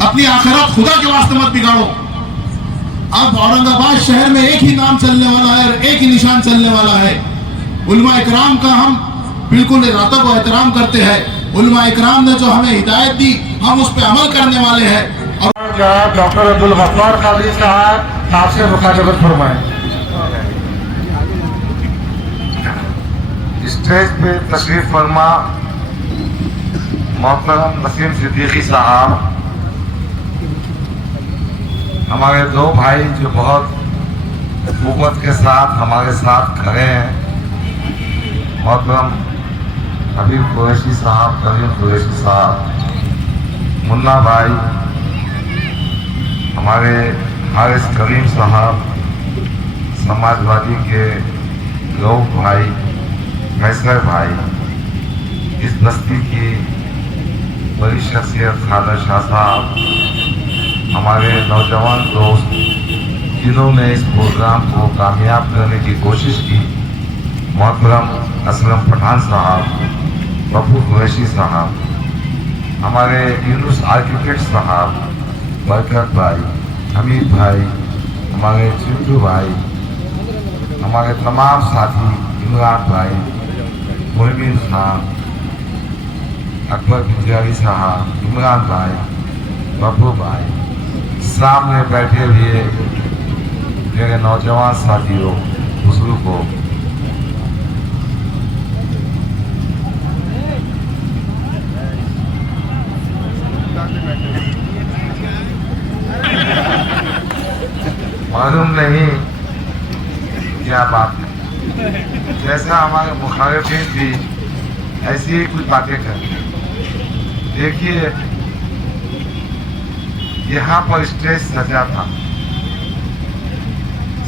अपनी आखिरत खुदा के वास्ते मत बिगाड़ो। अब औरंगाबाद शहर में एक ही नाम चलने वाला है और एक ही निशान चलने वाला है। उलमा इकराम का हम बिल्कुल इरादा को एहतराम करते हैं। उलमा इकराम ने जो हमें हिदायत दी हम उस पर अमल करने वाले हैं। और डॉक्टर अब्दुल गफ्फार कादरी साहब आपसे मुखातबत फरमाएं। स्टेज पे तशरीफ फरमा मोहतरम नसीम सिद्दीकी साहब, हमारे दो भाई जो बहुत कुव्वत के साथ हमारे साथ खड़े हैं, मोहतरम हबीब कुरैशी साहब, करीम कुरैशी साहब, मुन्ना भाई, हमारे हारिस करीम साहब, समाजवादी के लोग भाई, मैसर भाई, इस बस्ती की बड़ी शख्सियत खादर शाह साहब, हमारे नौजवान दोस्त जिन्होंने इस प्रोग्राम को कामयाब करने की कोशिश की, मोहतरम असलम पठान साहब, बब्बू कुरैशी साहब, हमारे यूनुस आर्किटेक्ट साहब, बरकत भाई, हमीद भाई, हमारे चिंटू भाई, हमारे तमाम साथी, इमरान भाई, मोहम्मद खान, अकबर बिजारी साहब, इमरान भाई, बब्बू भाई, सामने बैठे हुए मेरे नौजवान साथियों, बुजुर्गों, मालूम नहीं क्या बात है, जैसा हमारे मुखालिफिन भी ऐसी ही कुछ बातें करते हैं। देखिए, यहाँ पर स्टेज सजा था।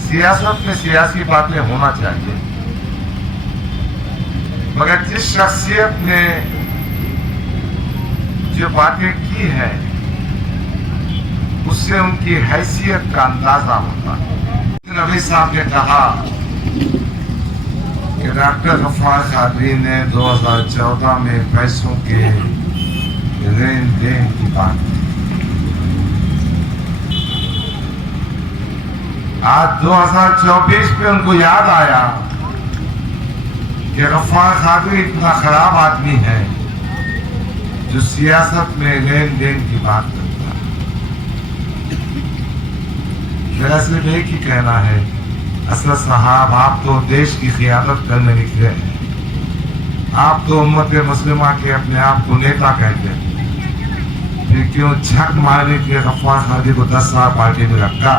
सियासत में सियासी बातें होना चाहिए, मगर जिस शख्सियत ने जो बातें की है उससे उनकी हैसियत का अंदाजा होता है। नबी साहब ने कहा कि डॉक्टर गफ्फार कादरी ने 2014 में पैसों के लेन देन की बात की। आज 2024 में उनको याद आया कि गफ्फार कादरी इतना खराब आदमी है जो सियासत में लेन देन की बात करता है। मेरा सिर्फ एक ही कहना है, असद साहब, आप तो देश की क़ियादत करने निकले हैं। आप तो उम्मत मुस्लिमा के अपने आप को नेता कहते हैं, फिर क्यों झक मारने के गफ्फार कादरी को 10 साल पार्टी में रखा?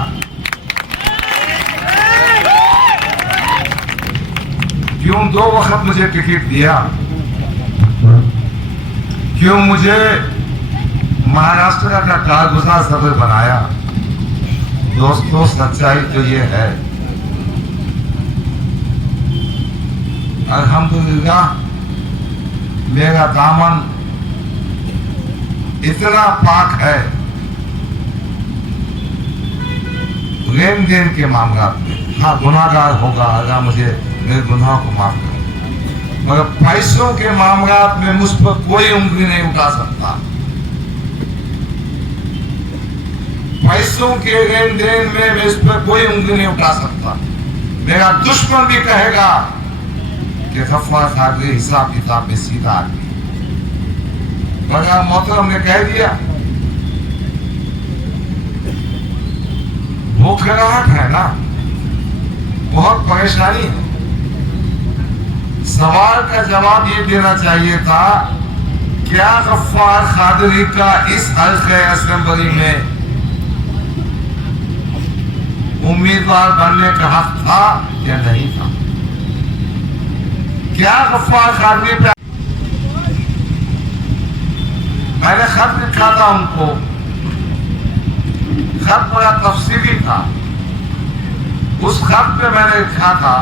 क्यों 2 वक्त मुझे टिकट दिया? क्यों मुझे महाराष्ट्र का कारगुजार सदर बनाया? दोस्तों, सच्चाई तो ये है, अल्हम्दुलिल्लाह मेरा दामन इतना पाक है लेन देन के मामला में। हाँ, गुनाहगार होगा, अगर मुझे मेरे गुनाह को माफ कर, मगर पैसों के मामला में मुझ पर कोई उंगली नहीं उठा सकता। पैसों के लेन देन में मैं इस पर कोई उंगली नहीं उठा सकता। मेरा दुश्मन भी कहेगा कि गफ्फार कादरी हिसाब किताब में सीधा आदमी, मगर मोहतरम ने कह दिया भूखलाहट है ना, बहुत परेशानी है। सवाल का जवाब ये देना चाहिए था, क्या गफ्फार कादरी का इस हल्के असेंबली में उम्मीदवार बनने का हक था या नहीं था? क्या गफ्फार कादरी पे मैंने खत लिखा था उनको, खत बड़ा तफसीली था। उस खत पे मैंने लिखा था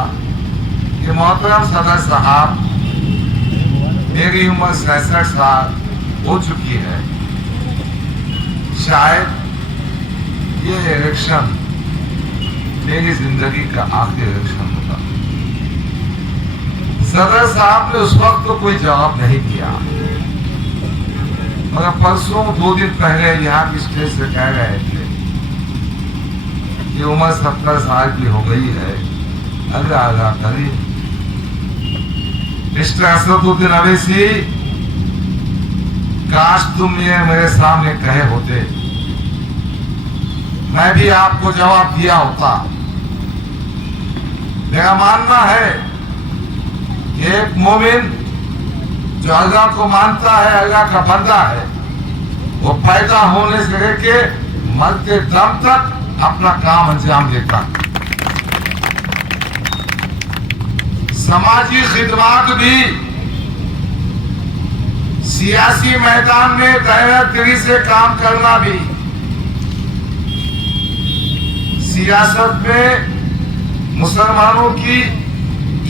कि मोहतरम सदर साहब, मेरी उम्र 67 साल हो चुकी है, शायद ये इलेक्शन मेरी जिंदगी का आखिरी इलेक्शन होगा। सदर साहब ने उस वक्त तो कोई जवाब नहीं दिया, मगर परसों 2 दिन पहले यहाँ की स्टेज से कह रहे थे कि उम्र 70 साल की हो गई है, अल्लाह अल्लाह करिए। मिस्टर असदुद्दीन अवैसी, काश तुम ये मेरे सामने कहे होते, मैं भी आपको जवाब दिया होता। मेरा मानना है कि एक मोमिन जो अल्लाह को मानता है, अल्लाह का बंदा है, वो पैदा होने से लेके मरते दम तक अपना काम अंजाम देता। समाजी खिदमत भी, सियासी मैदान में गैरतगिरी से काम करना भी, सियासत में मुसलमानों की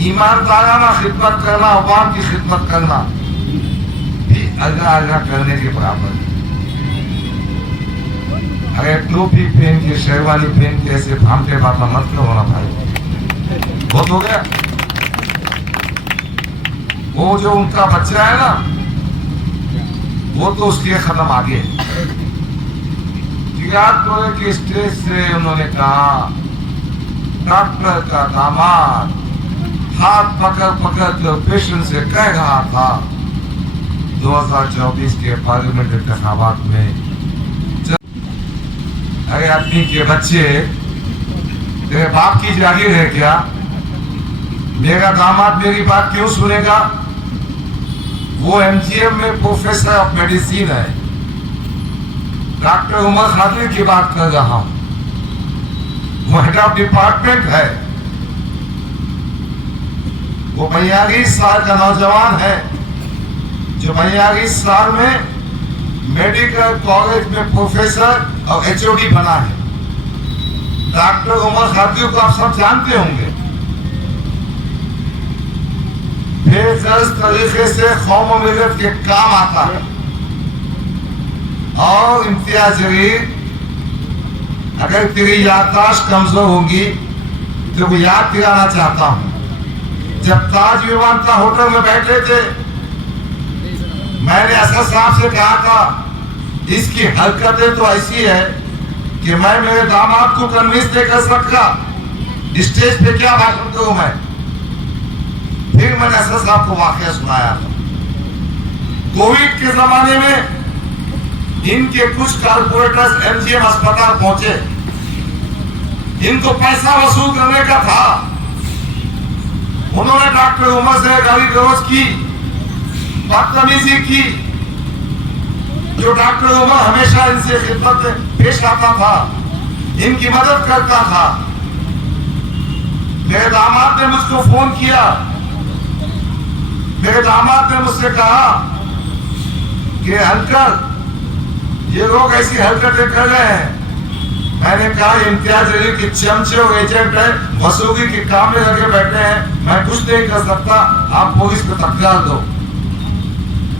ईमानदाराना खिदमत करना, अवाम की खिदमत करना भी अल्लाह अल्लाह करने के बराबर है। अरे टोपी पहन के, शेरवानी पहन के ऐसे भामटे बापा मत करो होना भाई, बहुत हो गया। वो जो उनका बच्चा है ना, वो तो उसके खत्म आगे। तिरानवे के स्टेज से उन्होंने कहा, डॉक्टर का दामाद हाथ पकड़ पकड़ कर पेशेंट से कह रहा था 2024 के पार्लियामेंट इंतखाबात में, अरे आदमी के बच्चे तेरे बाप की जागीर है क्या? मेरा दामाद मेरी बात क्यों सुनेगा? वो एमजीएम में प्रोफेसर ऑफ मेडिसिन है। डॉक्टर उमर खादिर की बात कर रहा हूं, वो हेड ऑफ डिपार्टमेंट है। वो 42 साल का नौजवान है जो 42 साल में मेडिकल कॉलेज में प्रोफेसर और एचओडी बना है। डॉक्टर उमर खादिर को आप सब जानते होंगे। बेगर्ज तरीके से कौम और मिल्लत के काम आता है। और इम्तियाज जलील, अगर तेरी याददाश्त कमजोर होगी तो वो याद दिलाना चाहता हूं, जब ताज विमानता होटल में बैठे थे, मैंने असद साहब से कहा था इसकी हरकतें तो ऐसी है कि मैं मेरे दामाद को कन्विंस नहीं कर सकता, स्टेज पे क्या भाषण करूं मैं। फिर मैंने असद साहब को वाकया सुनाया था। कोविड के जमाने में इनके कुछ कारपोरेटर्स एमजीएम अस्पताल पहुंचे, इनको पैसा वसूल करने का था। उन्होंने डॉक्टर उमर से गाली गलौज की, बदतमीजी की। जो डॉक्टर उमर हमेशा इनसे खिदमत में पेश आता था, इनकी मदद करता था। मेरे दामाद ने मुझको फोन किया, मेरे दामाद ने मुझसे कहा कि अंकल ये लोग ऐसी हरकतें कर रहे हैं। मैंने कहा इम्तियाज जलील के चमचे और एजेंट है, वसूली के काम में लगे बैठे हैं, मैं कुछ नहीं कर सकता, आप पुलिस को तत्काल दो।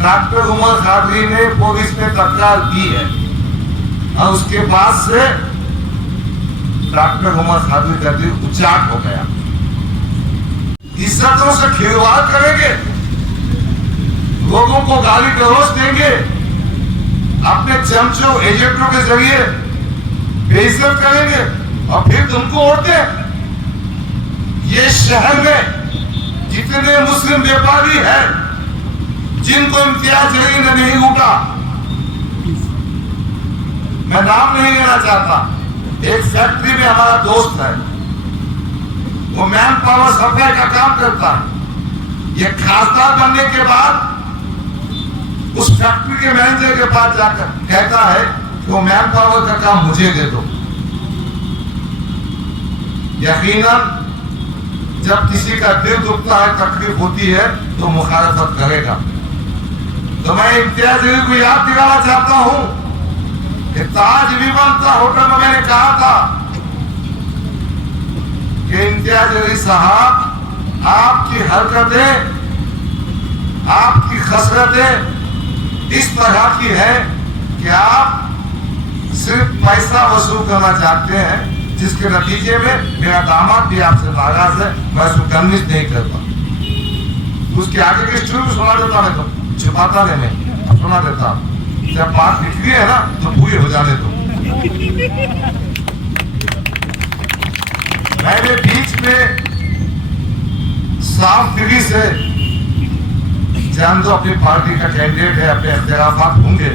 डॉक्टर उमर खादिर ने पुलिस में तत्काल दी है और उसके बाद से डॉक्टर उमर खादिर का दिल उचाट हो गया। इज्जतों से खिलवाड़ करेंगे, लोगों को गाली गलौज देंगे, अपने चमचों एजेंटों के जरिए बेइज्जत करेंगे और फिर तुमको वोट दें। ये शहर में जितने मुस्लिम व्यापारी हैं जिनको इम्तियाज जलील ने नहीं लूटा, मैं नाम नहीं लेना चाहता, एक फैक्ट्री में हमारा दोस्त है, वो मैन पावर सप्लाई का काम करता है। ये खासदार बनने के बाद उस फैक्ट्री के मैनेजर के पास जाकर कहता है कि वो मैन पावर का काम मुझे दे दो। यकीनन जब किसी का दिल दुखता है, तकलीफ होती है, तो मुखालफत करेगा। तो मैं इम्तियाज जलील को याद दिलाना चाहता हूं कि ताज विमानता होटल में मैंने कहा था कि इम्तियाज जलील साहब, आपकी हरकतें, आपकी खसरतें इस तरह की है कि आप सिर्फ पैसा वसूल करना चाहते हैं, जिसके नतीजे में मेरा दामाद भी आपसे नाराज है, मैं उसको कन्विंस नहीं करता। उसके आगे की स्टोरी सुना देता, मैं तो छुपाता नहीं, मैं सुना देता। जब बात निकली है ना तो पूरी हो जाने दो। मैंने बीच में साफ दिली से जान दो अपनी पार्टी का कैंडिडेट है, अपने इख्तिलाफात होंगे,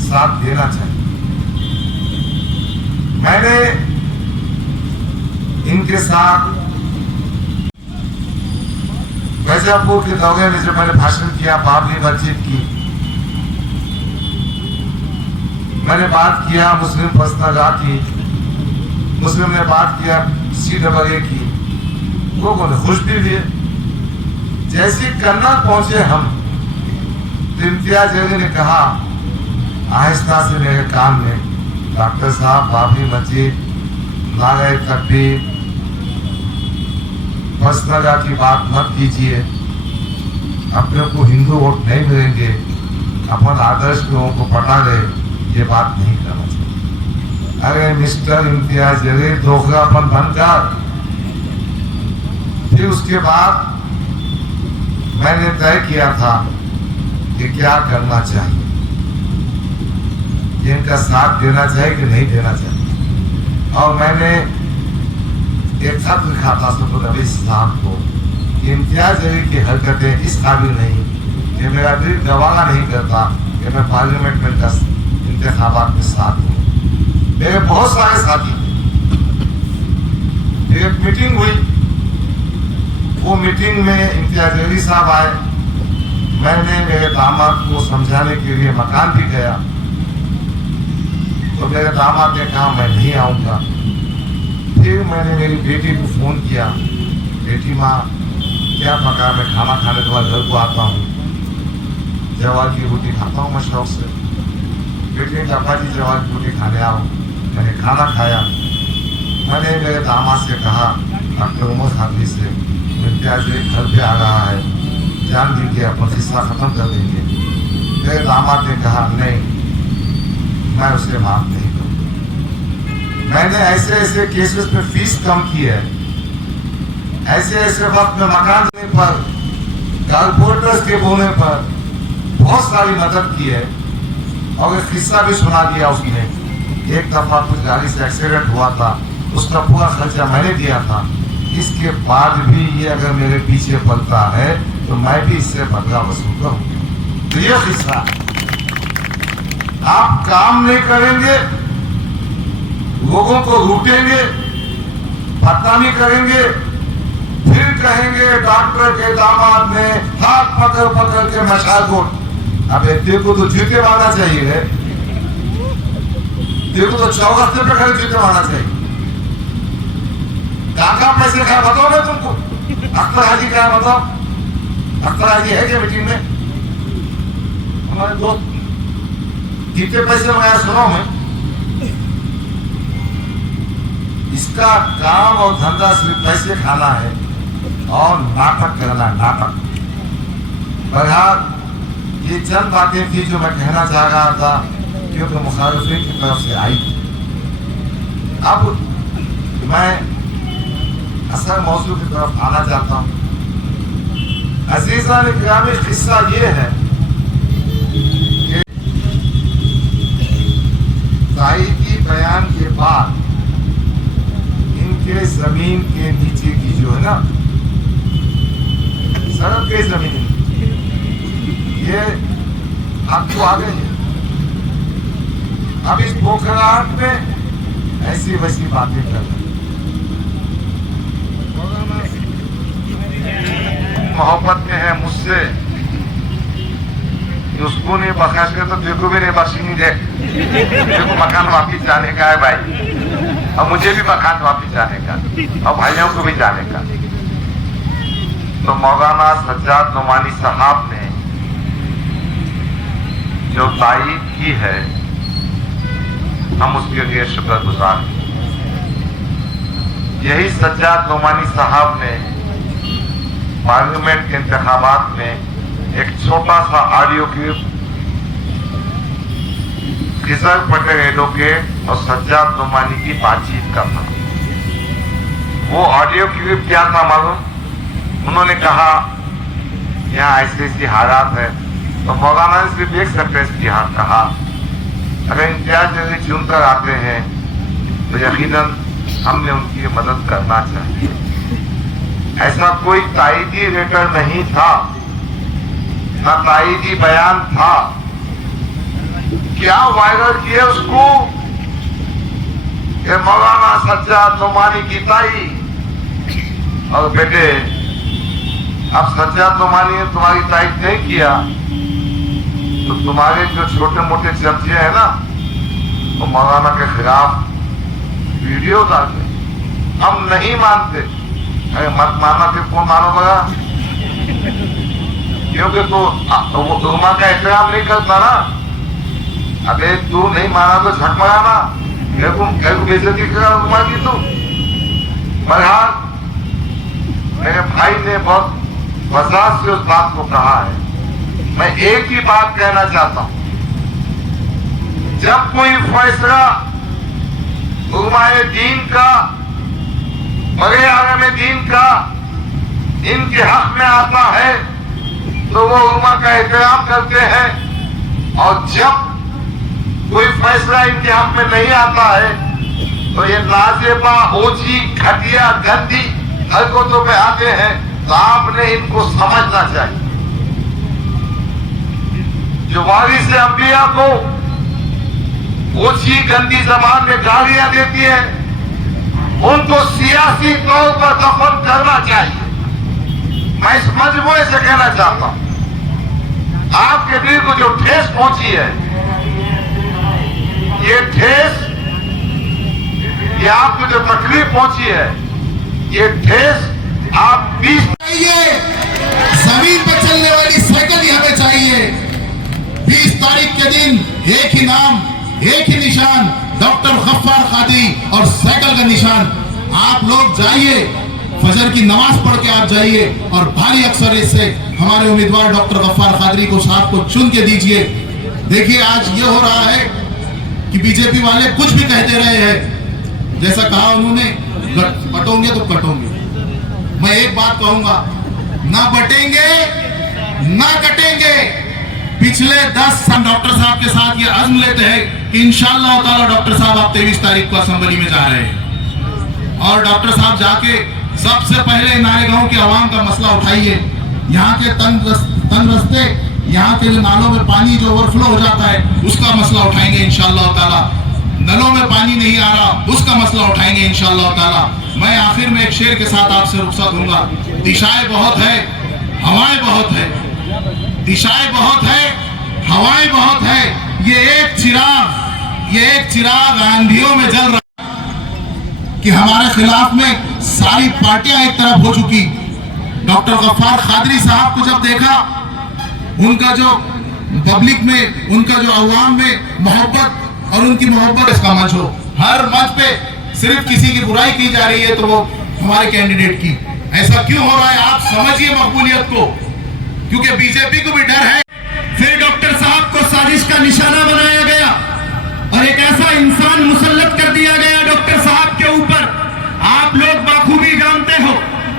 साथ देना चाहिए। मैंने इनके साथ वैजापुर के दौरे में जब मैंने भाषण किया बाबरी मस्जिद की, मैंने बात किया मुस्लिम पर्सनल की, मुस्लिम ने बात किया CAA की, लोगों ने खुश भी लिए। जैसे कन्नौज पहुंचे हम तो इम्तियाज अली ने कहा आहिस्ता से मेरे कान में, डॉक्टर साहब बाबरी मस्जिद, नारे तकबीर, पर्सनल की बात मत कीजिए, अपने को हिंदू वोट नहीं मिलेंगे, अपन आदर्श लोगों को पटा गए, ये बात नहीं करना चाहिए। अरे मिस्टर इम्तियाज अली, दोगलापन बनकर फिर उसके बाद मैंने तय किया था कि क्या करना चाहिए, इनका साथ देना चाहिए कि नहीं देना चाहिए। और मैंने एक खत लिखा था सफर अली साहब को, इम्तियाज अली की हरकतें इस काबिल नहीं कि मेरा दिल गवारा नहीं करता कि मैं पार्लियामेंट में इंतखाबात में साथ हूँ। मेरे बहुत सारे साथी, एक मीटिंग हुई, वो मीटिंग में इम्तियाज अली साहब आए, मैंने मेरे दामाद को समझाने के लिए मकान भी गया, तो मेरे दामाद ने कहा मैं नहीं आऊँगा। फिर मैंने मेरी बेटी को फोन किया, बेटी माँ क्या पका, मैं खाना खाने के बाद घर को आता हूँ, जवार की रोटी खाता हूँ मैं शौक से। बेटी ने कहा जी जवार की रोटी खाने आओ। मैंने खाना खाया। मैंने मेरे दामाद से कहा डॉक्टर उमर खादी से, इम्तियाज घर पे आ रहा है, जान दीजिए अपन किस्सा खत्म कर देंगे। मेरे दामाद ने कहा नहीं, मैं उसे माफ नहीं करूँगा। मैंने ऐसे ऐसे केसेस में फीस कम की है, ऐसे ऐसे वक्त में मकान देने पर, कारपोरेटर्स के बोलने पर बहुत सारी मदद की है। और एक किस्सा भी सुना दिया उसने, एक दफा कुछ गाड़ी से एक्सीडेंट हुआ था, उसका पूरा खर्चा मैंने दिया था। इसके बाद भी ये अगर मेरे पीछे पलता है तो मैं भी इससे बदला वसूल करूंगा। तो ये किस्सा, आप काम नहीं करेंगे, लोगों को लूटेंगे, बदनामी करेंगे, फिर कहेंगे डॉक्टर के दामाद ने हाथ पकड़ पकड़ के मशाल को। अब तेरे को तो जूते मारना चाहिए है, तेरे को तो चौरास्ते पे खड़े जूते मारना चाहिए। कहाँ पैसे खाया बताओ मैं तुमको। अख्तर हाजी क्या बताओ, अख्तर हाजी है क्या मीटिंग में? हमारे दोस्त कितने पैसे मंगाया सुनाओ मैं। इसका काम और धंधा सिर्फ पैसे खाना है और नाटक करना है, नाटक। बहरहाल ये चंद बातें थी जो मैं कहना चाह रहा था, क्योंकि मुखालिफिन की तरफ से आई। अब मैं असल मौजू की तरफ आना चाहता हूँ। अजीज़ान इकरामी, किस्सा ये है कि ताईदी बयान के बाद इनके जमीन के नीचे की जो है ना सड़क के जमीन, ये अब तो आ गई है। अब इस पोखराट में ऐसी वैसी बातें कर रहे, मोहब्बत में है मुझसे, उसको नहीं बख्श कर तो देखो भी नहीं बख्शी दे। देखो मकान वापिस जाने का है भाई, और मुझे भी मकान वापिस जाने का, और भाइयों को भी जाने का। तो मौलाना सज्जाद नोमानी साहब ने जो तायीद की है, हम उसके लिए शुक्रगुजार हैं। यही सज्जाद नोमानी साहब ने पार्लियामेंट के इंतखाबात में एक छोटा सा audio clip Khizar Patel advocate और सज्जाद नोमानी की बातचीत का था। वो ऑडियो क्लिप क्या था मालूम? उन्होंने कहा यहाँ ऐसी ऐसी हालात है, तो मौलाना ने सिर्फ एक सेंटेंस यहाँ कहा, अगर इम्तियाज जैसे चुनकर आते हैं तो यकीनन हमने उनकी मदद करना चाहिए। ऐसा कोई तायीदी लेटर नहीं था, न तायीदी बयान था। क्या वायरल किया उसको कि मौलाना सज्जाद नोमानी की ताई और बेटे, अब सज्जाद नोमानी ने तुम्हारी तारीफ नहीं किया तो तुम्हारे जो छोटे मोटे चर्चे हैं ना, वो मौलाना के खिलाफ वीडियो डाल गए। हम नहीं मानते। अरे मत मानना फिर कौन मानोगा, क्योंकि तो उलमा का एहतराम नहीं करता ना। अबे तू नहीं माना तो झक माना, बेइज्जती करा उलमा की तू। बहरहाल मेरे भाई ने बहुत वजाहत से उस बात को कहा है। मैं एक ही बात कहना चाहता हूं, जब कोई फैसला उलमाए दीन का, बड़े आलम दीन का इनके हक में आता है तो वो उलमा का एहतराम करते हैं, और जब कोई फैसला इनके हक में नहीं आता है तो ये नाजेबा, ओछी, घटिया, गंदी हरकतों में आते हैं। तो आपने इनको समझना चाहिए। जो वारिस अंबिया को ओछी गंदी जबान में गालियां देती है, उनको सियासी तौर पर दफन करना चाहिए। मैं इस मजबूरी से कहना चाहता हूं, आपके दिल को जो ठेस पहुंची है, ये ठेस, ये आपको जो तकलीफ पहुंची है, ये ठेस आप 20 चाहिए। जमीन पर चलने वाली साइकिल ही हमें चाहिए। 20 तारीख के दिन एक ही नाम, एक ही निशान, डॉक्टर गफ्फार कादरी और साइकिल का निशान। आप लोग जाइए, फजर की नमाज पढ़ के आप जाइए और भारी अक्सरियत से हमारे उम्मीदवार डॉक्टर गफ्फार कादरी को साहब को चुन के दीजिए। देखिए आज ये हो रहा है कि बीजेपी वाले कुछ भी कहते रहे हैं, जैसा कहा उन्होंने, बटोंगे तो कटोंगे। मैं एक बात कहूंगा, ना बटेंगे ना कटेंगे। पिछले 10 साल डॉक्टर साहब के साथ ये अज़्म लेते हैं कि इंशाअल्लाह ताला डॉक्टर साहब आप 23 तारीख को असेंबली में जा रहे हैं, और डॉक्टर साहब जाके सबसे पहले नारेगांव के आवाम का मसला उठाइए। यहाँ के तंग रस्ते, यहाँ के नालों में पानी जो ओवरफ्लो हो जाता है उसका मसला उठाएंगे इंशाअल्लाह ताला। नलों में पानी नहीं आ रहा उसका मसला उठाएंगे इंशाअल्लाह ताला। मैं आखिर में एक शेर के साथ आपसे रुखसत दूंगा। दिशाएं बहुत है, हवाएं बहुत है, दिशाएं बहुत है, हवाएं बहुत है। ये एक चिराग आंधियों में जल रहा कि हमारे खिलाफ में सारी पार्टियां एक तरफ हो चुकी। डॉक्टर गफ्फार कादरी साहब को जब देखा, उनका जो पब्लिक में, उनका जो अवाम में मोहब्बत और उनकी मोहब्बत इसका मंच हो, हर मंच पे सिर्फ किसी की बुराई की जा रही है तो वो हमारे कैंडिडेट की। ऐसा क्यों हो रहा है? आप समझिए मकबूलियत को, क्योंकि बीजेपी को भी डर है। फिर डॉक्टर साहब को साजिश का निशाना बनाया गया और एक ऐसा इंसान मुसल्लत कर दिया गया डॉक्टर साहब के ऊपर। आप लोग बाखूबी जानते हो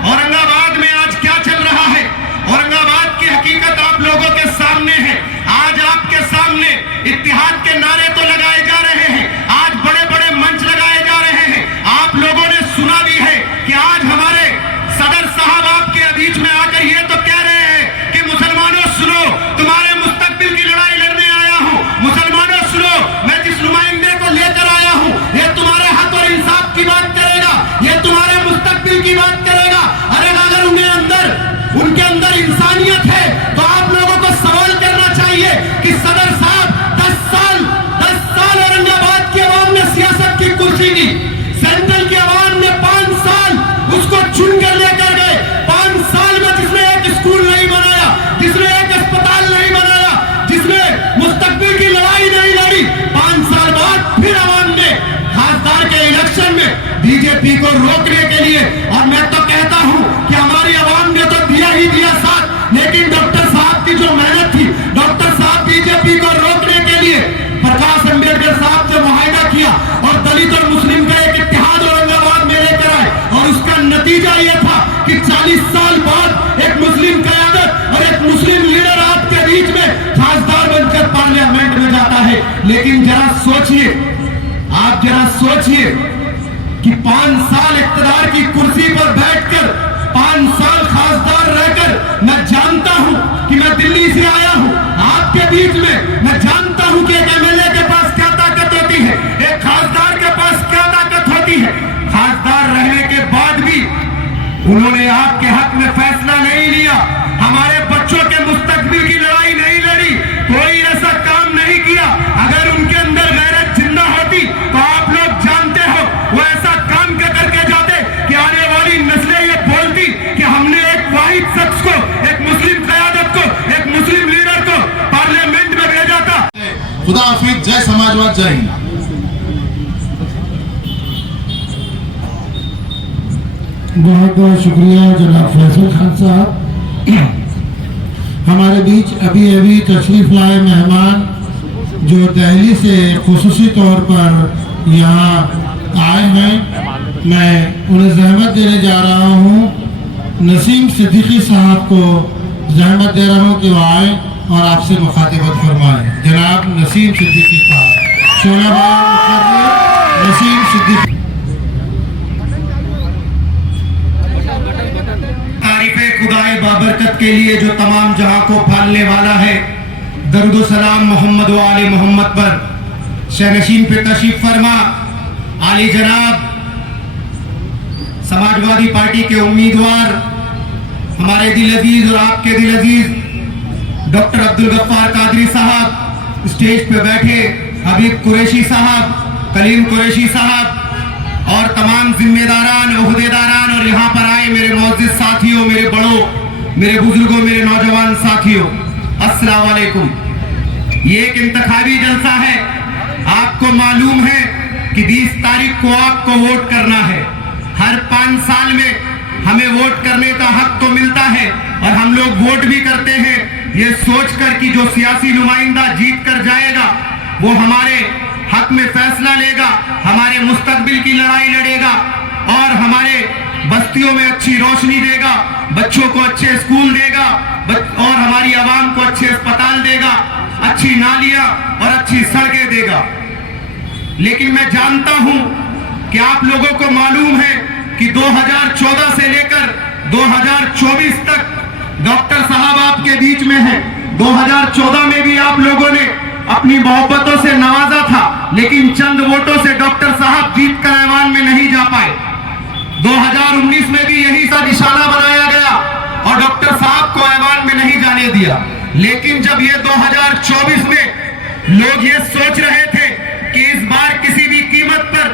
औरंगाबाद में आज क्या चल रहा है। औरंगाबाद की हकीकत आप लोगों के सामने है। आज आपके सामने इत्तेहाद के नारे तो लगाए जा रहे हैं, आज बड़े बड़े मंच लगाए जा रहे हैं। आप लोगों ने सुना भी है कि आज हमारे सदर साहब आपके बीच में आकर ये तो कह रहे हैं कि मुसलमानों सुनो, तुम्हारे मुस्तकबिल की लड़ाई लड़ने आया हूं। मुसलमानों सुनो, मैं जिस नुमाइंदे को लेकर आया हूं ये तुम्हारे हक और इंसाफ की बात करेगा, ये तुम्हारे मुस्तकबिल की बात करेगा। अरे अगर उनके अंदर इंसानियत है तो आप लोगों को सवाल करना चाहिए कि सदर साहब 10 साल औरंगाबाद की आवाम ने सियासत की कुर्सी दी, सेंट्रल की आवाम ने 5 साल उसको चुन कर लेकर गए। 5 साल में जिसने एक स्कूल नहीं बनाया, जिसने एक अस्पताल नहीं बनाया, जिसने मुस्तकबिल की लड़ाई नहीं लड़ी, 5 साल बाद फिर आवाम ने खासदार के इलेक्शन में बीजेपी को रोकने के लिए, और मैं तो कहता हूं कि हमारी आवाम ने तो दिया ही दिया साथ, लेकिन डॉक्टर साहब की जो मेहनत थी, डॉक्टर साहब बीजेपी को रोकने के लिए प्रकाश अम्बेडकर साहब से मुआहदा किया और दलित और मुस्लिम का एक इत्तेहाद औरंगाबाद में लेकर आए, और उसका नतीजा यह था कि 40 साल बाद एक मुस्लिम क़यादत और एक मुस्लिम लीडर आपके बीच में सोचिए, आप जरा सोचिए कि 5 साल इख्तियार की कुर्सी पर बैठकर, 5 साल खासदार रहकर, मैं जानता हूं कि मैं दिल्ली से आया हूं आपके बीच में, मैं जानता हूं कि एक एमएलए के पास क्या ताकत होती है, एक खासदार के पास क्या ताकत होती है। खासदार रहने के बाद भी उन्होंने आपके हक में फैसला नहीं लिया, हमारे बच्चों के मुस्तकबिल की लड़ाई नहीं लड़ी, कोई ऐसा काम नहीं किया। अगर उनके अंदर गैरत जिंदा होती तो आप लोग जानते हो वो ऐसा काम करके जाते कि आने वाली नस्लें ये बोलती कि हमने एक वाहिद शख्स को, एक मुस्लिम क़यादत को, एक मुस्लिम लीडर को पार्लियामेंट में भेजा था। खुदा हाफिज, जय समाजवाद, जय हिंद। बहुत बहुत शुक्रिया जनाब फैसल खान साहब। हमारे बीच अभी अभी तशरीफ लाए मेहमान जो दिल्ली से खुसूसी तौर पर यहाँ आए हैं, मैं उन्हें जहमत देने जा रहा हूँ। नसीम सिद्दीकी साहब को जहमत दे रहा हूँ कि वो आए और आपसे मुखातिबत फरमाएं। जनाब नसीम सिद्दीकी साहब, शोलाबाद नसीम सिद्दीकी। तारीफ़े खुदाए बाबरकत के लिए जो तमाम जहां को पालने वाला है, दरूद सलाम मोहम्मद व आले मोहम्मद पर। शहनशीन पे तशरीफ फरमा आली जनाब समाजवादी पार्टी के उम्मीदवार, हमारे दिल अजीज और आपके दिल अजीज डॉक्टर अब्दुल गफ्फार कादरी साहब, स्टेज पे बैठे हबीब कुरैशी साहब, कलीम कुरैशी साहब और तमाम जिम्मेदारान, ओहदेदारान और यहाँ पर आए मेरे मोअज़्ज़िज़ साथियों, मेरे बड़ों, मेरे बुजुर्गों, मेरे नौजवान साथियों, अस्सलाम वालेकुम। ये एक इंतखाबी जलसा है। आपको मालूम है कि 20 तारीख को आपको वोट करना है। हर 5 साल में हमें वोट करने का हक तो मिलता है और हम लोग वोट भी करते हैं ये सोचकर कि जो सियासी नुमाइंदा जीत कर जाएगा वो हमारे हक में फैसला लेगा, हमारे मुस्तकबिल की लड़ाई लड़ेगा और हमारे बस्तियों में अच्छी रोशनी देगा, बच्चों को अच्छे स्कूल देगा और हमारी आवाम को अच्छे अस्पताल देगा, अच्छी नालियां और अच्छी सड़कें देगा। लेकिन मैं जानता हूं कि आप लोगों को मालूम है कि 2014 से लेकर 2024 तक डॉक्टर साहब आपके बीच में हैं। 2014 में भी आप लोगों ने अपनी मोहब्बतों से नवाजा था, लेकिन चंद वोटों से डॉक्टर साहब जीत कर ऐवान में नहीं जा पाए। 2019 में भी यही सा निशाना बनाया गया और डॉक्टर साहब को ऐवान में नहीं जाने दिया। लेकिन जब ये 2024 में लोग ये सोच रहे थे कि इस बार किसी भी कीमत पर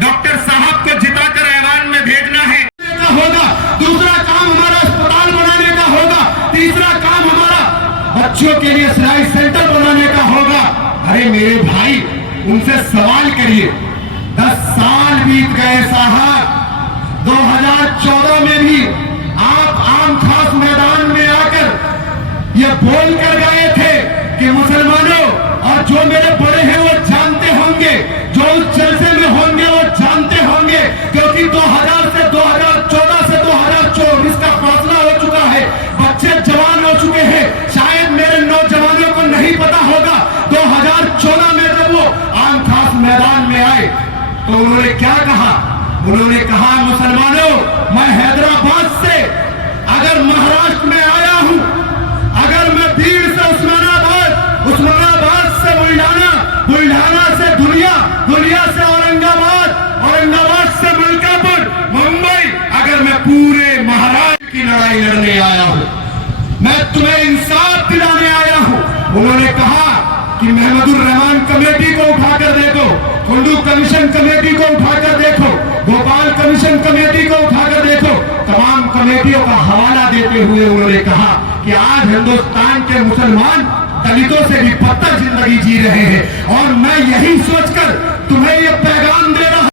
डॉक्टर साहब को जिताकर ऐवान में भेजना है, होगा, दूसरा काम हमारा अस्पताल बनाने का होगा, तीसरा काम हमारा बच्चों के लिए सिलाई सेंटर बनाने का होगा। अरे मेरे भाई, उनसे सवाल करिए, 10 साल बीत गए साहब। 2014 में भी आप आम खास मैदान में आकर ये बोल कर गए थे कि मुसलमानों, और जो मेरे बड़े हैं वो जानते होंगे, जो उस जलसे में होंगे वो जानते होंगे, क्योंकि 2000 से 2014 से 2024 का फासला हो चुका है, बच्चे जवान हो चुके हैं। शायद मेरे नौजवानों को नहीं पता होगा 2014 में जब वो आम खास मैदान में आए तो उन्होंने क्या कहा। उन्होंने कहा, मुसलमानों, मैं हैदराबाद से अगर महाराष्ट्र में आया हूं, अगर मैं भीड़ से उस्मानाबाद, उस्मानाबाद से बुल्ढाना, बुल्ढाना से दुनिया, दुनिया से औरंगाबाद, औरंगाबाद से मलकापुर, मुंबई, अगर मैं पूरे महाराष्ट्र की लड़ाई लड़ने आया हूं, मैं तुम्हें इंसाफ दिलाने आया हूं। उन्होंने कहा कि महमूदुर रहमान कमेटी को उठाकर देखो, कुंडू कमीशन कमेटी को उठाकर देखो, भोपाल कमीशन कमेटी को उठाकर देखो, तमाम कमेटियों का हवाला देते हुए उन्होंने कहा कि आज हिंदुस्तान के मुसलमान दलितों से भी बदतर जिंदगी जी रहे हैं और मैं यही सोचकर तुम्हें यह पैगाम दे रहा